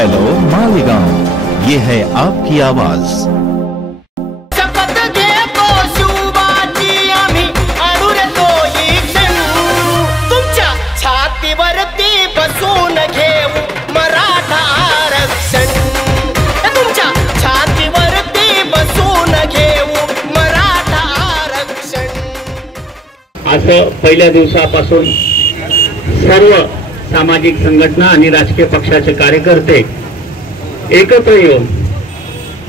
Hello Malegaon, ये है आपकी आवाज। शपथ घेतो शिवबाची आम्ही अडुरतो क्षण, तुमच्या छातीवरती बसून घेऊ मराठा आरक्षण, तुमच्या छातीवरती बसून घेऊ मराठा आरक्षण। असं पहिल्या दिवसापासून सर्व सामाजिक संघटना आणि राजकीय पक्षाचे कार्यकर्ते एकत्र येऊन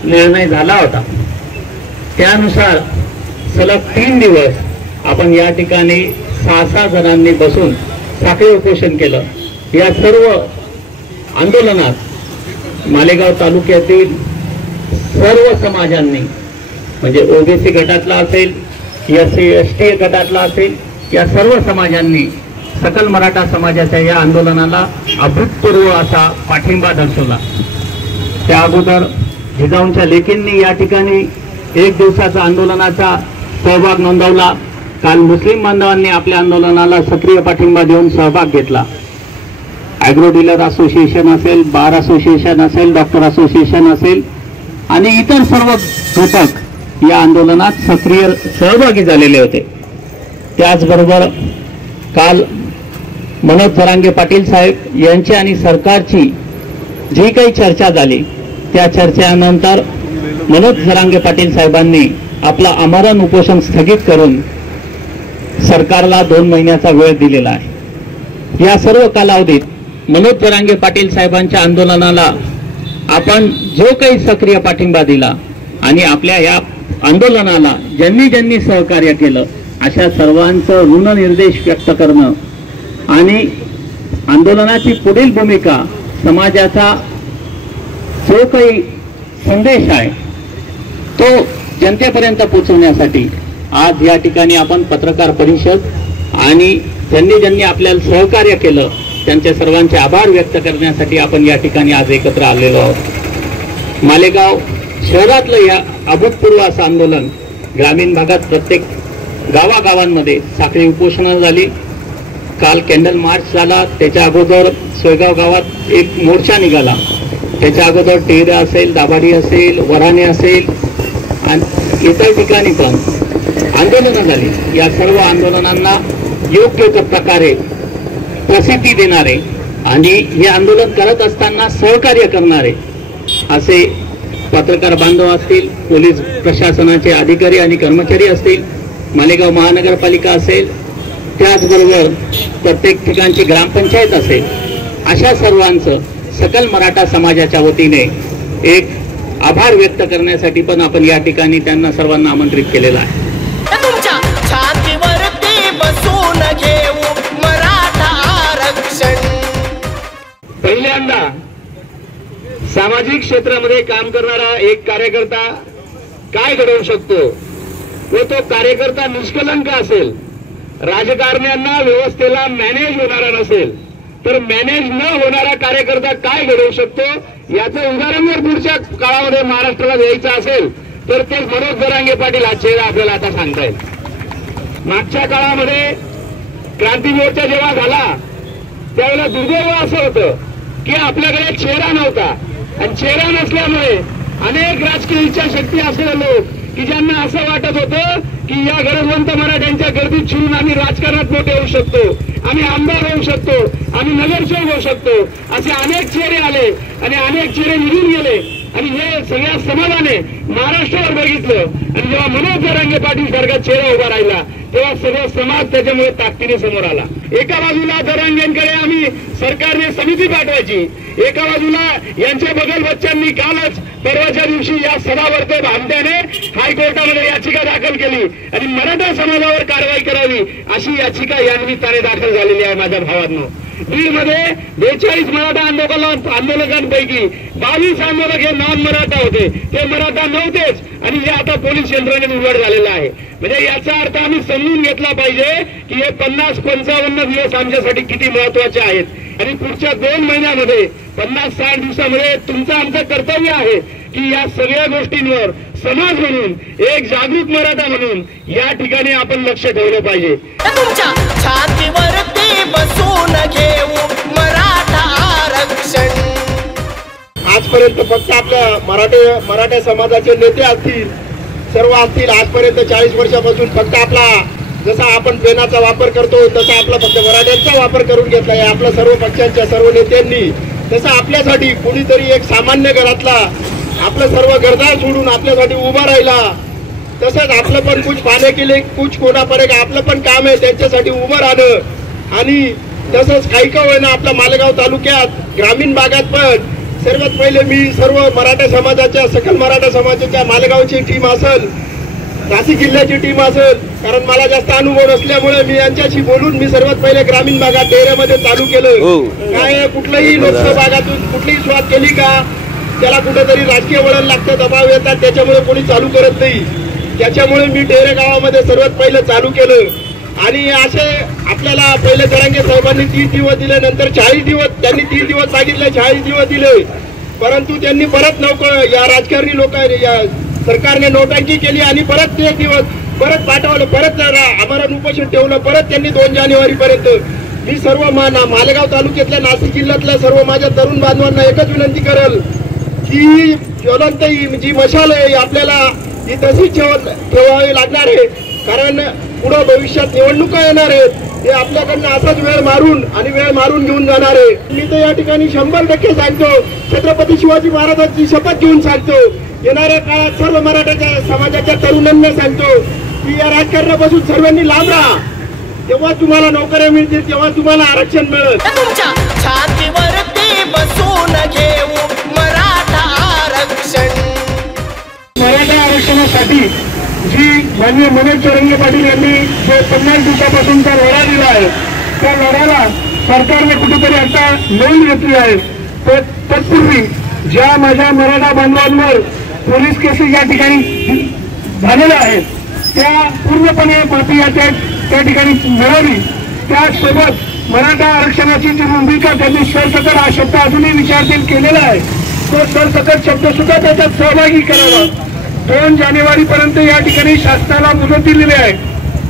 निर्णय झाला होता। त्यानुसार सलग 3 दिवस आपण या ठिकाणी 6-6 जणांनी बसून साखळी उपोषण केलं। या सर्व आंदोलनात मालेगाव तालुक्यातील सर्व समाजांनी, म्हणजे ओबीसी गटातला असेल, एससी एसटी गटातला असेल, या सर्व समाजांनी सकल मराठा समाजाच्या या आंदोलनाला अभूतपूर्व असा पाठिंबा दर्शवला। त्या अगोदर जिजाऊंच्या लेकींनी या ठिकाणी 1 दिवसाचा आंदोलनाचा सहभाग नोंदवला। काल मुस्लिम बांधवांनी आपल्या आंदोलनाला सक्रिय पाठिंबा देऊन सहभाग घेतला। ॲग्रो डीलर असोसिएशन असेल, बार असोसिएशन असेल, डॉक्टर असोसिएशन असेल आणि इतर सर्व घटक या आंदोलनात सक्रिय सहभागी झालेले होते। त्याचबरोबर काल मनोज जरांगे पाटील साहेब यांची आणि सरकारची जी काही चर्चा झाली, त्या चर्चेनंतर मनोज जरांगे पाटील साहेबांनी आपला आमरण उपोषण स्थगित करून सरकारला 2 महिन्याचा वेळ दिलेला आहे। या सर्व कालावधीत मनोज जरांगे पाटील साहेबांच्या आंदोलनाला आपण जो काही सक्रिय पाठिंबा दिला आणि आपल्या या आंदोलनाला ज्यांनी ज्यांनी सहकार्य केलं, अशा सर्वांचं ऋणनिर्देश व्यक्त करणं आणि आंदोलनाची पुढील भूमिका, समाजाचा जो काही संदेश आहे तो जनतेपर्यंत पोहोचवण्यासाठी आज या ठिकाणी आपण पत्रकार परिषद आणि ज्यांनी ज्यांनी आपल्याला सहकार्य केलं त्यांच्या सर्वांचे आभार व्यक्त करण्यासाठी आपण या ठिकाणी आज एकत्र आलेलो आहोत। मालेगाव शहरातलं या अभूतपूर्व असं आंदोलन ग्रामीण भागात प्रत्येक गावागावांमध्ये साखळी उपोषणं झाली। काल कॅन्डल मार्च झाला, त्याच्या अगोदर सोयगाव गावात एक मोर्चा निघाला, त्याच्या अगोदर टेहरा असेल, दाभाडी असेल, वराणे असेल आणि इतर ठिकाणी पण आंदोलनं झाली। या सर्व आंदोलनांना योग्य प्रकारे प्रसिद्धी देणारे आणि हे आंदोलन करत असताना सहकार्य करणारे असे पत्रकार बांधव असतील, पोलीस प्रशासनाचे अधिकारी आणि कर्मचारी असतील, मालेगाव महानगरपालिका असेल, त्याचबरोबर प्रत्येक ठिकाणची ग्रामपंचायत असेल, अशा सर्वांचं सकल मराठा समाजाच्या वतीने एक आभार व्यक्त करण्यासाठी पण आपण या ठिकाणी त्यांना सर्वांना आमंत्रित केलेलं आहे। तुमच्या छातीवरती बसून घेऊ मराठा आरक्षण। पहिल्यांदा सामाजिक क्षेत्रामध्ये काम करणारा एक कार्यकर्ता काय घडवू शकतो व तो कार्यकर्ता निष्कलंक असेल, राजकारण्यांना व्यवस्थेला मॅनेज होणारा नसेल, तर मॅनेज न होणारा कार्यकर्ता काय घडवू शकतो याचं उदाहरण जर पुढच्या काळामध्ये महाराष्ट्राला द्यायचं असेल तर ते मनोज जरांगे पाटील हा चेहरा आपल्याला आता सांगतायत। मागच्या काळामध्ये क्रांती मोर्चा जेव्हा झाला त्यावेळेला दुर्दैव असं होतं की आपल्याकडे चेहरा नव्हता आणि चेहरा नसल्यामुळे अनेक राजकीय इच्छाशक्ती असलेले लोक की ज्यांना असं वाटत होतं की या गरजवंत मराठ्यांच्या गर्दीत शिरून आम्ही राजकारणात मोठे होऊ शकतो, आम्ही आमदार होऊ शकतो, आम्ही नगरसेवक होऊ शकतो, असे अनेक चेहरे आले आणि अनेक चेहरे निघून गेले आणि हे सगळ्या समाजाने महाराष्ट्रावर बघितलं आणि जेव्हा मनोज जरांगे पाटील सारखा चेहरा उभा राहिला तेव्हा सगळा समाज त्याच्यामुळे ताकदीने समोर आला। एका बाजूला जरांगेंकडे आम्ही सरकारने समिती पाठवायची, एका बाजूला यांच्या बगल बच्चांनी कालच परवाच्या दिवशी या सदावर्ते भामट्याने हायकोर्टामध्ये याचिका दाखल केली आणि मराठा समाजावर कारवाई करावी अशी याचिका या निमित्ताने दाखल झालेली आहे। माझ्या भावांनो, बीडमध्ये 42 मराठा आंदोलकांपैकी 22 आंदोलक हे नॉन मराठा होते, ते मराठा नव्हतेच आणि हे आता पोलीस यंत्रणेत उघड झालेलं आहे। म्हणजे याचा अर्थ आम्ही समजून घेतला पाहिजे की हे 50-55 दिवस आमच्यासाठी किती महत्वाचे आहेत आणि पुढच्या 2 महिन्यामध्ये 50-60 दिवसामध्ये तुमचं आमचं कर्तव्य आहे की या सगळ्या गोष्टींवर समाज म्हणून, एक जागृत मराठा म्हणून या ठिकाणी आपण लक्ष ठेवलं पाहिजे। तुमच्या छातीवरती बसून घेऊ मराठा आरक्षण। आजपर्यंत फक्त आपल्या मराठा समाजाचे नेते असतील, सर्व असतील, आजपर्यंत 40 वर्षापासून फक्त आपला जसा आपण पेनाचा वापर करतो तसा आपला फक्त मराठ्यांचा वापर करून घेतला आहे आपल्या सर्व पक्षांच्या सर्व नेत्यांनी. तसं आपल्यासाठी कोणीतरी एक सामान्य घरातला आपलं सर्व घरदार सोडून आपल्यासाठी उभा राहिला, तसंच आपलं पण कुछ पाने केले कुछ कोणा पडेगा, आपलं पण काम आहे त्यांच्यासाठी उभं राहणं. आणि तसंच काही का होईना आपल्या मालेगाव तालुक्यात ग्रामीण भागात पण सर्वात पहिले मी सर्व मराठा समाजाच्या सकल मराठा समाजाच्या मालेगावची टीम असेल, नाशिक जिल्ह्याची टीम असेल, कारण मला जास्त अनुभव नसल्यामुळे मी यांच्याशी बोलून मी सर्वात पहिले ग्रामीण भागात डेऱ्यामध्ये चालू केलं. काय कुठल्याही लोकसभा भागातून कुठलीही सुरुवात केली का त्याला कुठेतरी राजकीय वळण लागतं, दबाव येतात, त्याच्यामुळे कोणी चालू करत नाही. त्याच्यामुळे मी डेरे गावामध्ये सर्वात पहिलं चालू केलं. आणि असे आपल्याला पहिले जरांगे साहेबांनी 30 दिवस दिले, नंतर 40 दिवस त्यांनी 30 दिवस सांगितले, 40 दिवस दिले, परंतु त्यांनी परत या राजकारणी लोक या सरकारने नोटांकी केली आणि परत 1 दिवस परत पाठवलं, परत आमरण उपोषण ठेवलं, परत त्यांनी 2 जानेवारीपर्यंत. मी सर्व मालेगाव तालुक्यातल्या नाशिक जिल्ह्यातल्या सर्व माझ्या तरुण बांधवांना एकच विनंती करेल की ज्वलंत जी मशाल आहे आपल्याला ही तशीच ठेवावी लागणार आहे, कारण पुढे भविष्यात निवडणुका येणार आहेत, हे आपल्याकडनं असाच वेळ मारून घेऊन जाणार आहे. मी तर या ठिकाणी 100% सांगतो, छत्रपती शिवाजी महाराजांची शपथ घेऊन सांगतो, येणाऱ्या काळात सर्व मराठा समाजाच्या तरुणांना सांगतो की या राजकारणापासून सर्वांनी लांब राहा, तेव्हा तुम्हाला नोकऱ्या मिळतील, तेव्हा तुम्हाला आरक्षण मिळेल. तुमच्या छातीवरती बसून घेऊ मराठा आरक्षण. मराठा आरक्षणासाठी जी माननीय मनोज जरांगे पाटील यांनी जो 50 दिवसापासूनचा लढा दिला आहे, त्या लढ्याला सरकारने कुठेतरी आता नोंद घेतली आहे. तत्पूर्वी ज्या माझ्या मराठा बांधवांवर पोलीस केसेस या ठिकाणी झालेल्या आहेत त्या पूर्णपणे माफी त्या ठिकाणी मिळावी. त्याचसोबत मराठा आरक्षणाची जी भूमिका त्यांनी सरसकट हा शब्द अजूनही विचारतील केलेला आहे, तो सरसकट शब्द सुद्धा त्याच्यात सहभागी करावा. 2 जानेवारीपर्यंत या ठिकाणी शासनाला मुदत दिलेली आहे.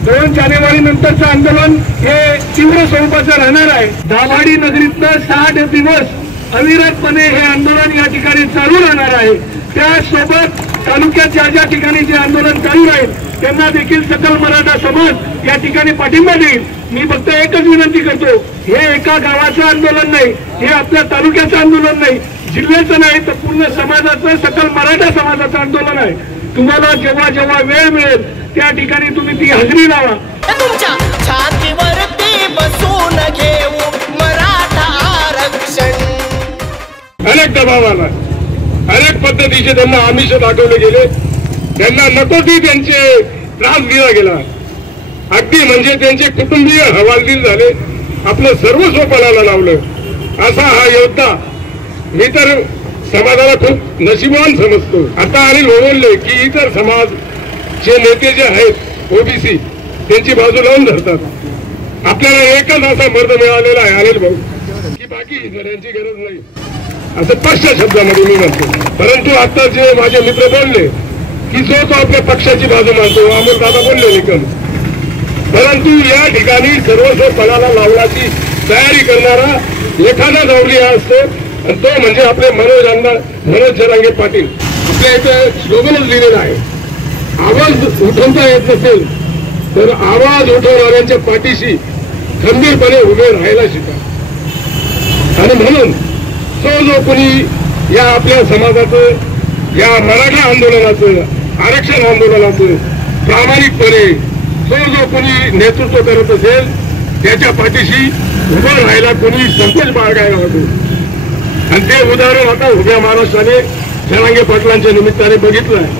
2 जानेवारी नंतरचं आंदोलन हे तीव्र स्वरूपाचं राहणार आहे. दाभाडी नगरीतनं 60 दिवस अविरतपणे हे आंदोलन या ठिकाणी चालू राहणार आहे. त्यासोबत तालुक्यात ज्या ठिकाणी जे आंदोलन चालू राहील त्यांना देखील सकल मराठा समाज या ठिकाणी पाठिंबा देईल. मी फक्त एकच विनंती करतो, हे एका गावाचं आंदोलन नाही, हे आपल्या तालुक्याचं आंदोलन नाही, जिल्ह्याचं नाही, तर पूर्ण समाजाचं सकल मराठा समाजाचं आंदोलन आहे. तुम्हाला जेव्हा जेव्हा वेळ मिळेल त्या ठिकाणी तुम्ही ती हजेरी लावा. तुमच्या छातीवरती बसून घेऊ मराठा आरक्षण. अनेक दबाव आला, अनेक पद्धतीचे त्यांना आमिष दाखवले गेले, त्यांना नको ती त्यांचे त्रास दिला गेला, अगदी म्हणजे त्यांचे कुटुंबीय हवालदिल झाले, आपलं सर्वस्व पणाला लावलं. असा हा योद्धा मी तर समाजाला खूप नशिबान समजतो. आता अनिल बोलले की इतर समाजचे नेते जे आहेत ओबीसी त्यांची बाजू लावून धरतात. आपल्याला एकच असा मर्द मिळालेला आहे अनिल भाऊ की बाकी यांची गरज नाही, असं स्पष्ट शब्दामध्ये मी म्हणतो. परंतु आता जे माझे मित्र बोलले की जो तो आपल्या पक्षाची बाजू मानतो, अमोल दादा बोलले निकम, परंतु या ठिकाणी सर्वस्व पणाला लावण्याची तयारी करणारा एखादा जावली असतो, आणि तो म्हणजे आपले मनोज जरांगे पाटील. आपल्या इथे स्लोगनच लिहिलेलं आहे, आवाज उठवता येत नसेल तर आवाज उठवणाऱ्यांच्या पाठीशी खंबीरपणे उभे राहायला शिका. आणि म्हणून जो कोणी या आपल्या समाजाचं या मराठा आंदोलनाचं आरक्षण आंदोलनाचं प्रामाणिकपणे जो कोणी नेतृत्व करत असेल त्याच्या पाठीशी उभं राहायला कोणी संकोच बाळगायला होतो. आणि ते उदाहरण आता उभ्या महाराष्ट्राने जरांगे पाटलांच्या निमित्ताने बघितलं आहे.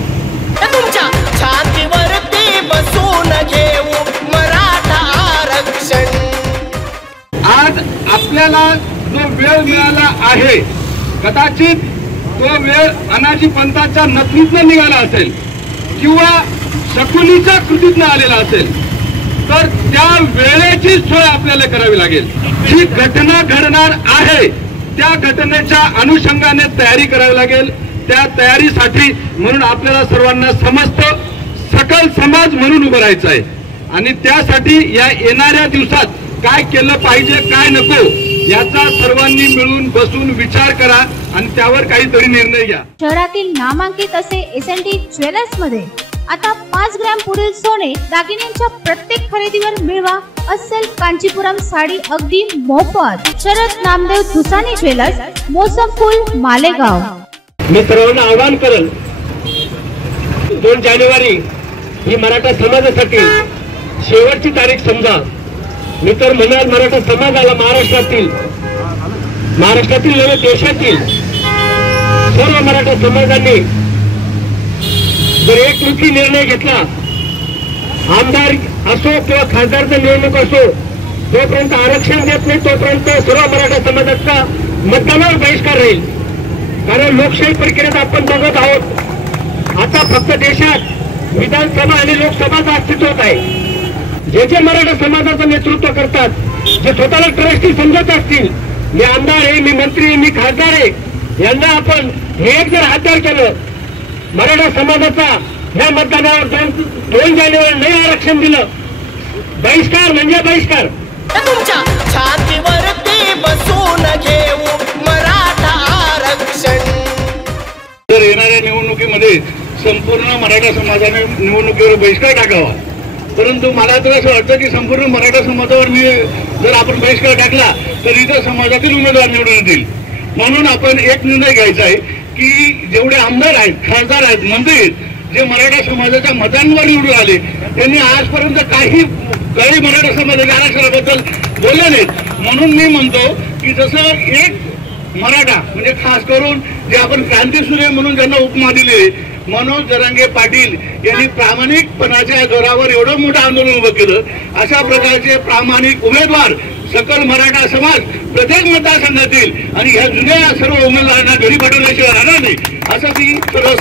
तुमच्या छातीवरती बसून घेऊ मराठा आरक्षण. आज आपल्याला जो वेळ मिळाला आहे, कदाचित तो वेळ अनाजी पंथाच्या नथनीतनं निघाला असेल किंवा शकुनीच्या कृतीतनं आलेला असेल, तर त्या वेळेची सोय आपल्याला करावी लागेल. जी घटना घडणार आहे त्या घटनेच्या अनुषंगाने तयारी करावी लागेल. त्या तयारीसाठी म्हणून आपल्याला सर्वांना समस्त सकल समाज म्हणून उभं राहायचं आहे. आणि त्यासाठी या येणाऱ्या दिवसात काय केलं पाहिजे काय नको याचा सर्वांनी मिळून बसून विचार करा आणि त्यावर काहीतरी निर्णय घ्या. शहरातील नामांकित असे एस&टी ज्वेलर्स मध्ये आता 5 ग्रॅम पुढील सोने दागिन्यांच्या प्रत्येक खरेदीवर मिळवा अस्सल कांचीपुरम साडी अगदी मोफत. शरद नामदेव दुसानी ज्वेलर्स, मोसमफुल, मालेगाव. मी सर्वांना आवाहन करेन, 2 जानेवारी ही मराठा समाजासाठी शेवटची तारीख समजा. मी तर म्हणाल मराठा समाजाला महाराष्ट्रातील नव्हे देशातील सर्व मराठा समाजांनी जर एकमुखी निर्णय घेतला, आमदार असो किंवा खासदारचा निवडणूक असो, जोपर्यंत आरक्षण देत नाही तोपर्यंत सर्व मराठा समाजाचा मतदानावर बहिष्कार राहील. कारण लोकशाही प्रक्रियेत आपण बघत आहोत आता फक्त देशात विधानसभा आणि लोकसभाच अस्तित्वात आहे. जे जे मराठा समाजाचं नेतृत्व करतात, जे स्वतःला ट्रस्टी समजत असतील, मी आमदार आहे, मी मंत्री आहे, मी खासदार आहे, यांना आपण हे एक जर हातभार केलं, मराठा समाजाचा या मतदानावर 2 जानेवारी नाही आरक्षण दिलं, बहिष्कार म्हणजे बहिष्कार. तुमच्या छातीवरती बसून घेऊ मराठा आरक्षण. तर येणाऱ्या निवडणुकीमध्ये संपूर्ण मराठा समाजाने निवडणुकीवर बहिष्कार टाकावा. परंतु मला तर असं वाटतं की संपूर्ण मराठा समाजावर जर आपण बहिष्कार टाकला तर इतर समाजातील उमेदवार निवडून येतील. म्हणून आपण एक निर्णय घ्यायचा आहे की जेवढे आमदार आहेत, खासदार आहेत, मंत्री आहेत, जे मराठा समाजाच्या मतांवर निवडून आले, त्यांनी आजपर्यंत काही मराठा समाजाच्या आरक्षणाबद्दल बोलले नाहीत. म्हणून मी म्हणतो की जसं एक मराठा म्हणजे खास करून जे आपण क्रांतीसूर्य म्हणून ज्यांना उपमा दिली, मनोज जरांगे पाटील यांनी प्रामाणिकपणाच्या जोरावर एवढं मोठं आंदोलन उभं केलं. अशा प्रकारचे प्रामाणिक उमेदवार सकल मराठा समाज प्रत्येक मतदारसंघातील आणि ह्या जुन्या सर्व उमेदवारांना घरी पाठवल्याशिवाय राहणार नाही, असं मी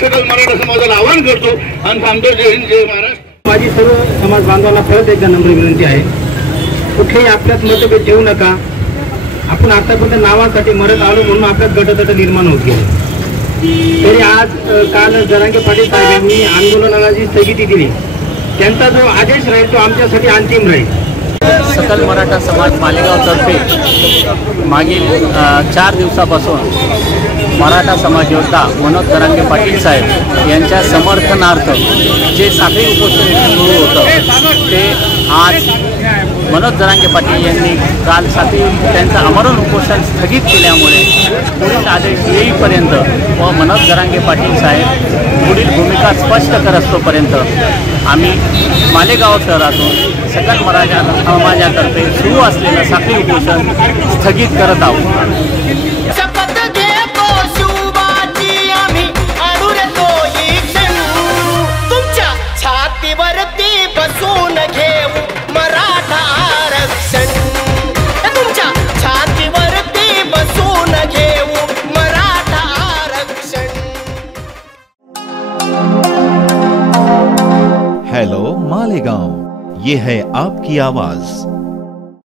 सकल मराठा समाजाला आवाहन करतो आणि थांबतो. जय हिंद, जय महाराष्ट्र. माझी सर्व समाज बांधवांना परत एकदा नम्र विनंती आहे, कुठेही आपल्यात मतभेद ठेवू नका. आपण आतापर्यंत नावासाठी मरत आलो म्हणून आपल्यात गटतट निर्माण होत गेले. तरी आज काल जरांगे पाटील साहेबांनी आंदोलनाला जी स्थगिती दिली, त्यांचा जो आदेश राहील तो आमच्यासाठी अंतिम राहील. सकल मराठा समाज मालेगावतर्फे मागील 4 दिवसापासून मराठा समाज योद्धा मनोज जरांगे पाटील साहेब यांच्या समर्थनार्थ जे साखळी उपोषण सुरू होतं ते आज मनोज जरांगे पाटील यांनी काल साखळी त्यांचं आमरण उपोषण स्थगित केल्यामुळे पुढील आदेश येईपर्यंत व मनोज जरांगे पाटील साहेब पुढील भूमिका स्पष्ट करतोपर्यंत आम्ही मालेगाव शहरातून सकल मराठा समाजातर्फे सुरू असलेलं साखळी उपोषण स्थगित करत आहोत. शपथ घेतो शिवबाची आम्ही आणून तो ही क्षण. तुमच्या छातीवरती बसून घेऊ मराठा आरक्षण. तुमच्या छातीवरती बसून घेऊ मराठा आरक्षण. हेलो मालेगांव, ये है आपकी आवाज.